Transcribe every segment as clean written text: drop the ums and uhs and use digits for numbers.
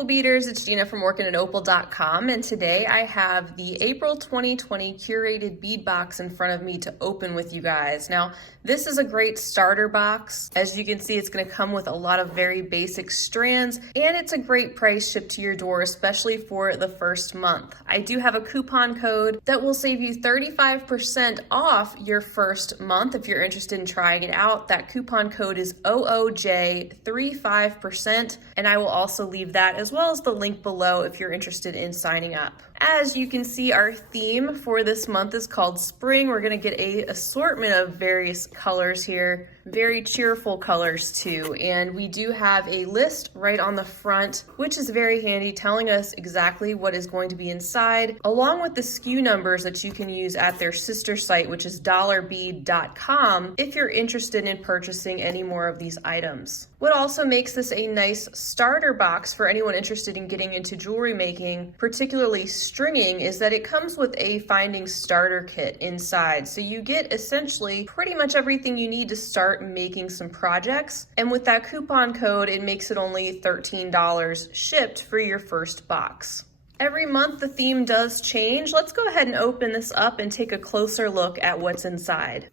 beautiful beaders, it's Gina from workingatopal.com, and today I have the April 2020 Curated Bead Box in front of me to open with you guys. Now, this is a great starter box. As you can see, it's going to come with a lot of very basic strands, and it's a great price shipped to your door, especially for the first month. I do have a coupon code that will save you 35% off your first month if you're interested in trying it out. That coupon code is OOJ35%, and I will also leave that as well as the link below if you're interested in signing up. As you can see, our theme for this month is called Spring. We're going to get an assortment of various colors here, very cheerful colors too. And we do have a list right on the front, which is very handy, telling us exactly what is going to be inside, along with the SKU numbers that you can use at their sister site, which is dollarbead.com, if you're interested in purchasing any more of these items. What also makes this a nice starter box for anyone interested in getting into jewelry making, particularly stringing, is that it comes with a finding starter kit inside. So you get essentially pretty much everything you need to start making some projects. And with that coupon code, it makes it only $13 shipped for your first box. Every month the theme does change. Let's go ahead and open this up and take a closer look at what's inside.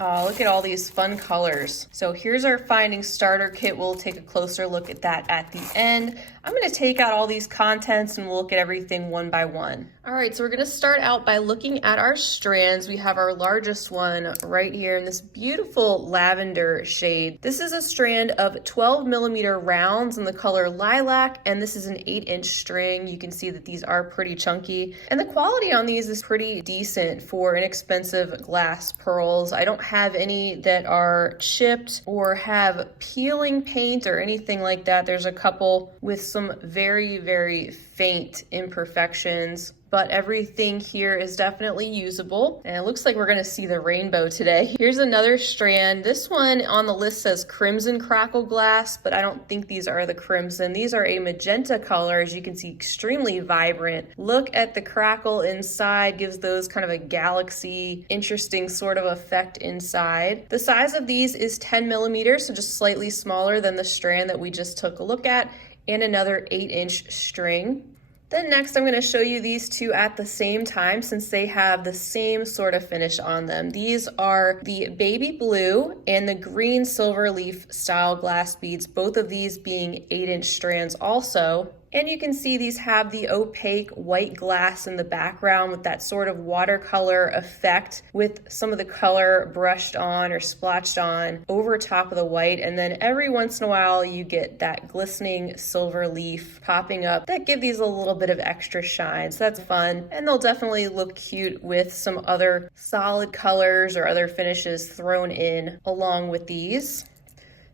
Oh, look at all these fun colors. So here's our finding starter kit. We'll take a closer look at that at the end. I'm going to take out all these contents and we'll look at everything one by one. All right, so we're going to start out by looking at our strands. We have our largest one right here in this beautiful lavender shade. This is a strand of 12 millimeter rounds in the color lilac, and this is an 8-inch string. You can see that these are pretty chunky, and the quality on these is pretty decent for inexpensive glass pearls. I don't have any that are chipped or have peeling paint or anything like that. There's a couple with some very, very faint imperfections, but everything here is definitely usable. And it looks like we're gonna see the rainbow today. Here's another strand. This one on the list says crimson crackle glass, but I don't think these are the crimson. These are a magenta color, as you can see, extremely vibrant. Look at the crackle inside, gives those kind of a galaxy, interesting sort of effect inside. The size of these is 10 millimeters, so just slightly smaller than the strand that we just took a look at, and another 8-inch string. Then next I'm going to show you these two at the same time since they have the same sort of finish on them. These are the baby blue and the green silver leaf style glass beads, both of these being 8-inch strands also. And you can see these have the opaque white glass in the background with that sort of watercolor effect with some of the color brushed on or splotched on over top of the white. And then every once in a while you get that glistening silver leaf popping up that give these a little bit of extra shine. So that's fun. And they'll definitely look cute with some other solid colors or other finishes thrown in along with these.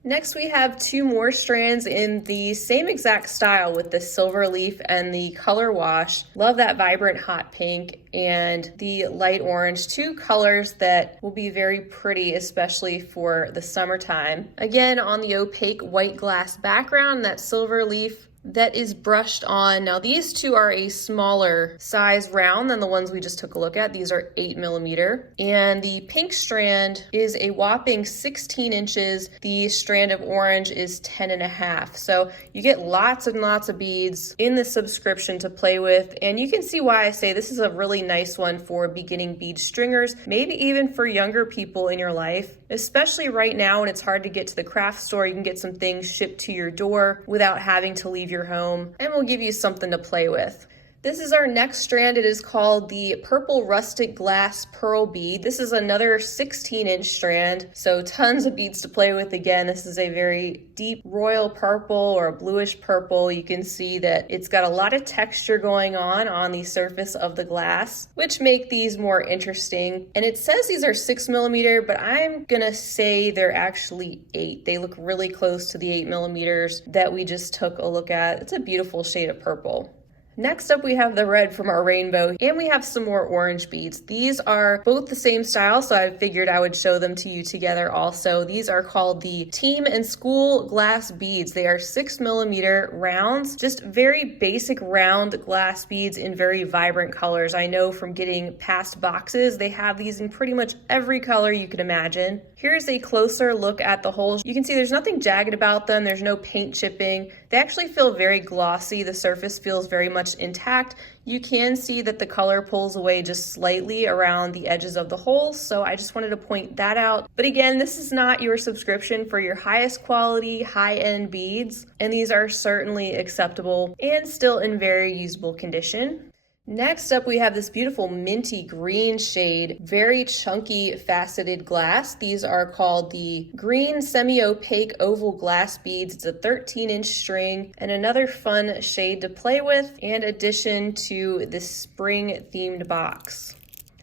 Next, we have two more strands in the same exact style with the silver leaf and the color wash. Love that vibrant hot pink and the light orange, two colors that will be very pretty, especially for the summertime. Again, on the opaque white glass background, that silver leaf that is brushed on. Now these two are a smaller size round than the ones we just took a look at. These are 8 millimeter. And the pink strand is a whopping 16 inches. The strand of orange is 10.5. So you get lots and lots of beads in the subscription to play with. And you can see why I say this is a really nice one for beginning bead stringers, maybe even for younger people in your life, especially right now when it's hard to get to the craft store. You can get some things shipped to your door without having to leave your home, and we'll give you something to play with. This is our next strand. It is called the Purple Rustic Glass Pearl Bead. This is another 16-inch strand, so tons of beads to play with. Again, this is a very deep royal purple or a bluish purple. You can see that it's got a lot of texture going on the surface of the glass, which make these more interesting. And it says these are 6 millimeter, but I'm gonna say they're actually 8. They look really close to the 8 millimeters that we just took a look at. It's a beautiful shade of purple. Next up, we have the red from our rainbow, and we have some more orange beads. These are both the same style, so I figured I would show them to you together also. These are called the Team and School glass beads. They are 6mm rounds, just very basic round glass beads in very vibrant colors. I know from getting past boxes, they have these in pretty much every color you could imagine. Here's a closer look at the holes. You can see there's nothing jagged about them. There's no paint chipping. They actually feel very glossy. The surface feels very much intact. You can see that the color pulls away just slightly around the edges of the holes, so I just wanted to point that out. But again, this is not your subscription for your highest quality, high-end beads, and these are certainly acceptable and still in very usable condition. Next up, we have this beautiful minty green shade, very chunky faceted glass. These are called the green semi-opaque oval glass beads. It's a 13-inch string and another fun shade to play with in addition to this spring themed box.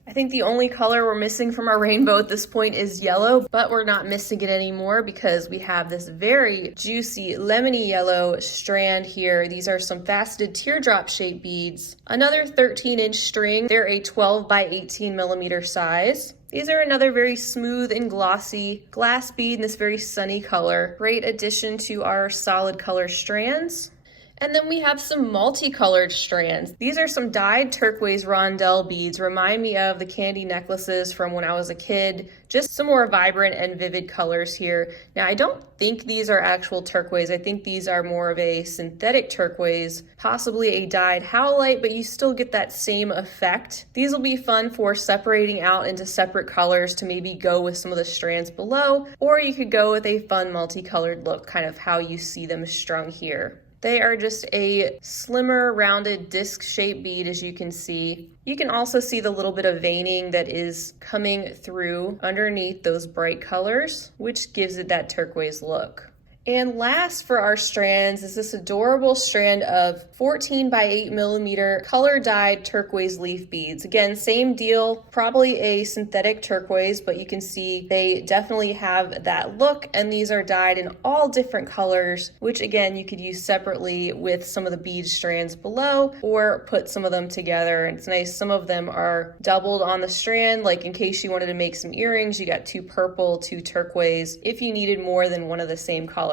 I think the only color we're missing from our rainbow at this point is yellow, but we're not missing it anymore because we have this very juicy lemony yellow strand here. These are some faceted teardrop shaped beads. Another 13-inch string. They're a 12 by 18mm size. These are another very smooth and glossy glass bead in this very sunny color. Great addition to our solid color strands. And then we have some multicolored strands. These are some dyed turquoise rondelle beads. Remind me of the candy necklaces from when I was a kid. Just some more vibrant and vivid colors here. Now, I don't think these are actual turquoise. I think these are more of a synthetic turquoise, possibly a dyed howlite, but you still get that same effect. These will be fun for separating out into separate colors to maybe go with some of the strands below, or you could go with a fun multicolored look, kind of how you see them strung here. They are just a slimmer, rounded, disc-shaped bead, as you can see. You can also see the little bit of veining that is coming through underneath those bright colors, which gives it that turquoise look. And last for our strands is this adorable strand of 14 by 8mm color dyed turquoise leaf beads. Again, same deal, probably a synthetic turquoise, but you can see they definitely have that look, and these are dyed in all different colors, which again, you could use separately with some of the bead strands below or put some of them together. And it's nice, some of them are doubled on the strand, like in case you wanted to make some earrings, you got 2 purple, 2 turquoise, if you needed more than one of the same color.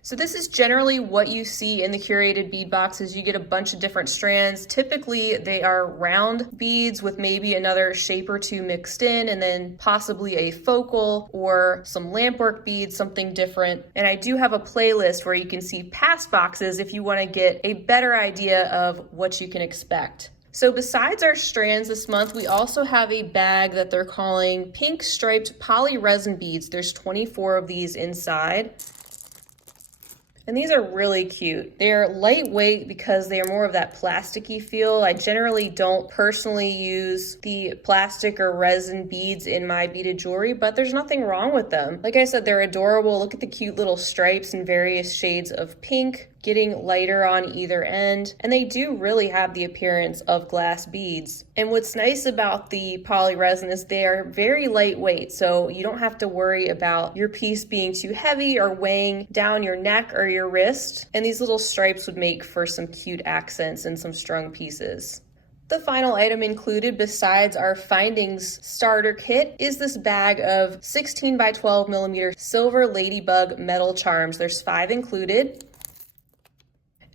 So this is generally what you see in the curated bead boxes. You get a bunch of different strands. Typically, they are round beads with maybe another shape or 2 mixed in, and then possibly a focal or some lampwork beads, something different. And I do have a playlist where you can see past boxes if you want to get a better idea of what you can expect. So besides our strands this month, we also have a bag that they're calling pink striped poly resin beads. There's 24 of these inside. And these are really cute. They're lightweight because they are more of that plasticky feel. I generally don't personally use the plastic or resin beads in my beaded jewelry, but there's nothing wrong with them. Like I said, they're adorable. Look at the cute little stripes in various shades of pink, getting lighter on either end, and they do really have the appearance of glass beads. And what's nice about the poly resin is they are very lightweight, so you don't have to worry about your piece being too heavy or weighing down your neck or your wrist. And these little stripes would make for some cute accents and some strung pieces. The final item included besides our findings starter kit is this bag of 16 by 12mm silver Ladybug metal charms. There's 5 included.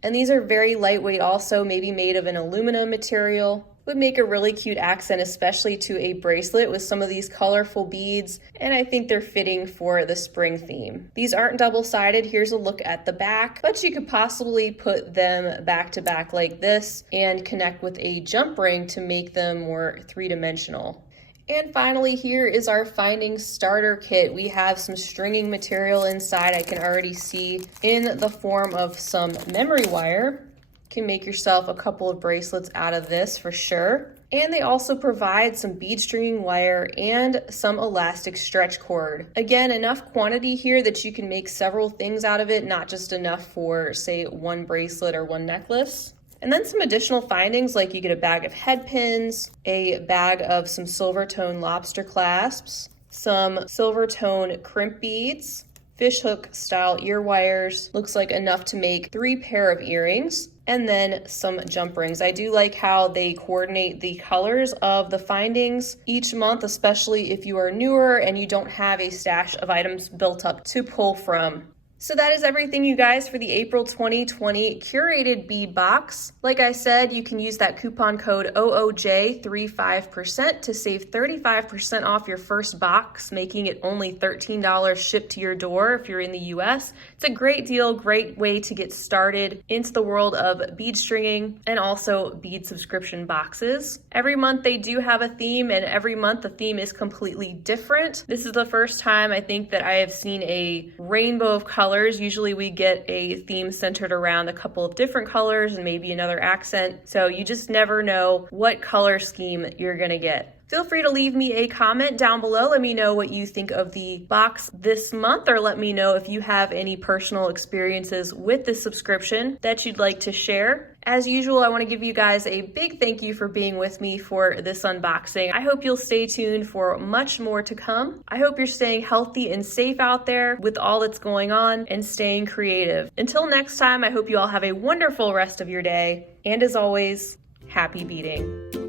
And these are very lightweight also, maybe made of an aluminum material. Would make a really cute accent, especially to a bracelet with some of these colorful beads, and I think they're fitting for the spring theme. These aren't double-sided. Here's a look at the back, but you could possibly put them back to back like this and connect with a jump ring to make them more three-dimensional. And finally, here is our findings starter kit. We have some stringing material inside. I can already see in the form of some memory wire. You can make yourself a couple of bracelets out of this for sure. And they also provide some bead stringing wire and some elastic stretch cord. Again, enough quantity here that you can make several things out of it, not just enough for, say, one bracelet or one necklace. And then some additional findings, like you get a bag of head pins, a bag of some silver tone lobster clasps, some silver tone crimp beads, fishhook style ear wires, looks like enough to make 3 pair of earrings. and then some jump rings. I do like how they coordinate the colors of the findings each month, especially if you are newer and you don't have a stash of items built up to pull from. So that is everything, you guys, for the April 2020 Curated Bead Box. Like I said, you can use that coupon code OOJ35% to save 35% off your first box, making it only $13 shipped to your door if you're in the US. It's a great deal, great way to get started into the world of bead stringing and also bead subscription boxes. Every month they do have a theme, and every month the theme is completely different. This is the first time I think that I have seen a rainbow of colors. Usually we get a theme centered around a couple of different colors and maybe another accent. So you just never know what color scheme you're gonna get. Feel free to leave me a comment down below. Let me know what you think of the box this month, or let me know if you have any personal experiences with this subscription that you'd like to share. As usual, I want to give you guys a big thank you for being with me for this unboxing. I hope you'll stay tuned for much more to come. I hope you're staying healthy and safe out there with all that's going on and staying creative. Until next time, I hope you all have a wonderful rest of your day. And as always, happy beading.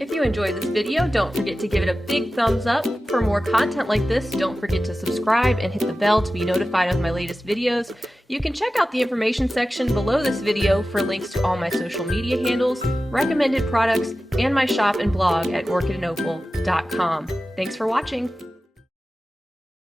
If you enjoyed this video, don't forget to give it a big thumbs up. For more content like this, don't forget to subscribe and hit the bell to be notified of my latest videos. You can check out the information section below this video for links to all my social media handles, recommended products, and my shop and blog at orchidandopal.com. Thanks for watching.